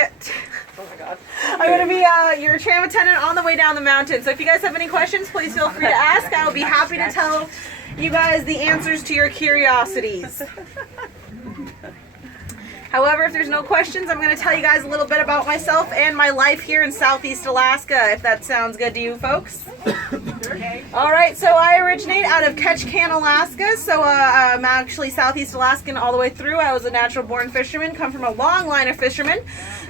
Oh my god. I'm going to be your tram attendant on the way down the mountain. So if you guys have any questions, please feel free to ask. I will be happy to tell you guys the answers to your curiosities. However, if there's no questions, I'm going to tell you guys a little bit about myself and my life here in Southeast Alaska, if that sounds good to you folks. Okay. Alright, so I originate out of Ketchikan, Alaska, so I'm actually Southeast Alaskan all the way through. I was a natural born fisherman, come from a long line of fishermen.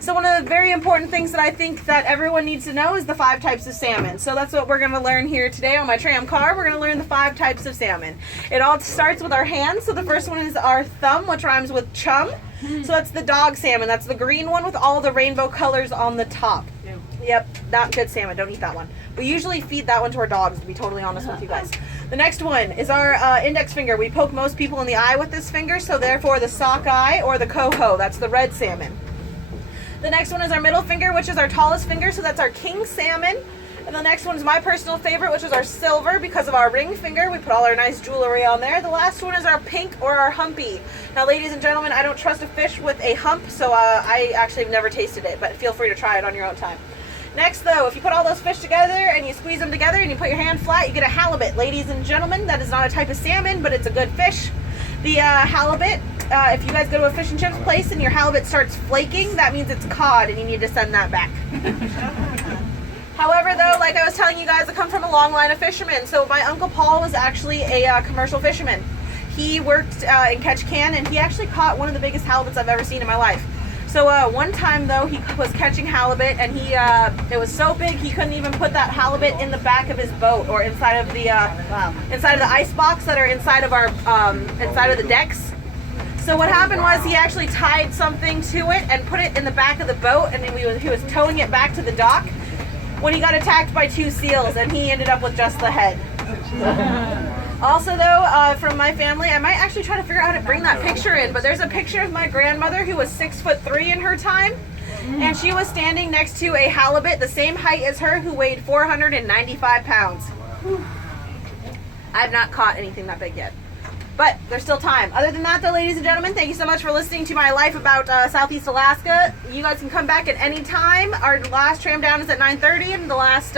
So one of the very important things that I think that everyone needs to know is the 5 types of salmon. So that's what we're going to learn here today on my tram car. We're going to learn the 5 types of salmon. It all starts with our hands. So the first one is our thumb, which rhymes with chum. So that's the dog salmon. That's the green one with all the rainbow colors on the top. Yep, not good salmon. Don't eat that one. We usually feed that one to our dogs, to be totally honest with you guys. The next one is our index finger. We poke most people in the eye with this finger, so therefore the sockeye or the coho, that's the red salmon. The next one is our middle finger, which is our tallest finger, so that's our king salmon. And the next one is my personal favorite, which is our silver, because of our ring finger. We put all our nice jewelry on there. The last one is our pink or our humpy. Now, ladies and gentlemen, I don't trust a fish with a hump, so I actually have never tasted it, but feel free to try it on your own time. Next, though, if you put all those fish together and you squeeze them together and you put your hand flat, you get a halibut. Ladies and gentlemen, that is not a type of salmon, but it's a good fish. The halibut, if you guys go to a fish and chips place and your halibut starts flaking, that means it's cod and you need to send that back. However, though, like I was telling you guys, I come from a long line of fishermen. So my Uncle Paul was actually a commercial fisherman. He worked in Ketchikan, and he actually caught one of the biggest halibuts I've ever seen in my life. So one time, though, he was catching halibut, and it was so big he couldn't even put that halibut in the back of his boat or inside of the ice box that are inside of our inside of the decks. So what happened was he actually tied something to it and put it in the back of the boat, and then he was towing it back to the dock when he got attacked by 2 seals, and he ended up with just the head. Also, though, from my family, I might actually try to figure out how to bring that picture in, but there's a picture of my grandmother who was 6'3" in her time, and she was standing next to a halibut the same height as her who weighed 495 pounds. I've not caught anything that big yet. But there's still time. Other than that, though, ladies and gentlemen, thank you so much for listening to my life about Southeast Alaska. You guys can come back at any time. Our last tram down is at 9:30, and the last